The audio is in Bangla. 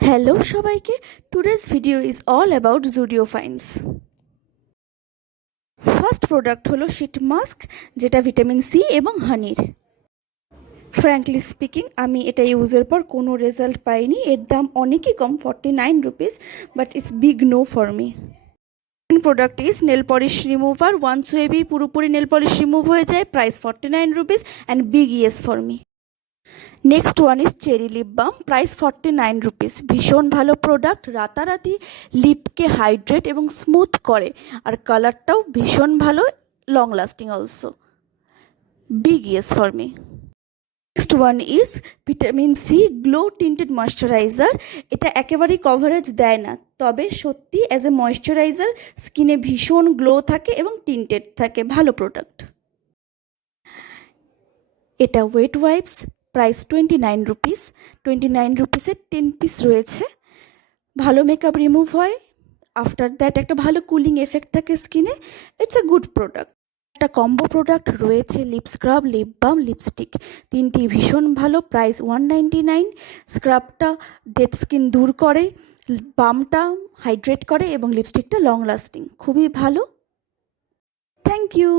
হ্যালো সবাইকে, today's video is all about Zudio finds. First product হলো শিট মাস্ক, যেটা ভিটামিন সি এবং হানির। ফ্র্যাঙ্কলি স্পিকিং, আমি এটা ইউজের পর কোনো রেজাল্ট পাইনি। এর দাম অনেকই কম, 49 rupees, but it's big no for me. Product is nail polish remover. Once ওয়েবি পুরোপুরি নেল পলিশ রিমুভ হয়ে যায়, price 49 rupees and big yes for me. Next one is cherry lip balm, price 49 rupees. ভীষণ ভালো প্রোডাক্ট, রাতারাতি লিপকে হাইড্রেট এবং স্মুথ করে, আর কালারটাও ভীষণ ভালো, long lasting also. Big yes for me. Next one is vitamin C glow tinted moisturiser. এটা একেবারেই কভারেজ দেয় না, তবে সত্যি অ্যাজ এ ময়শ্চারাইজার স্কিনে ভীষণ গ্লো থাকে এবং টিন্টেড থাকে, ভালো প্রোডাক্ট। এটা ওয়েট ওয়াইপস, প্রাইস 29 রুপিস। 29 রুপিসের 10 পিস রয়েছে। ভালো মেকআপ রিমুভ হয়, আফটার দ্যাট একটা ভালো কুলিং এফেক্ট থাকে স্কিনে। It's a good product. একটা কম্বো প্রোডাক্ট রয়েছে lip scrub, lip balm, lipstick, তিনটি ভীষণ ভালো, প্রাইস 199। স্ক্রাবটা ডেড স্কিন দূর করে, বামটা হাইড্রেট করে এবং লিপস্টিকটা লং লাস্টিং, খুবই ভালো। Thank you.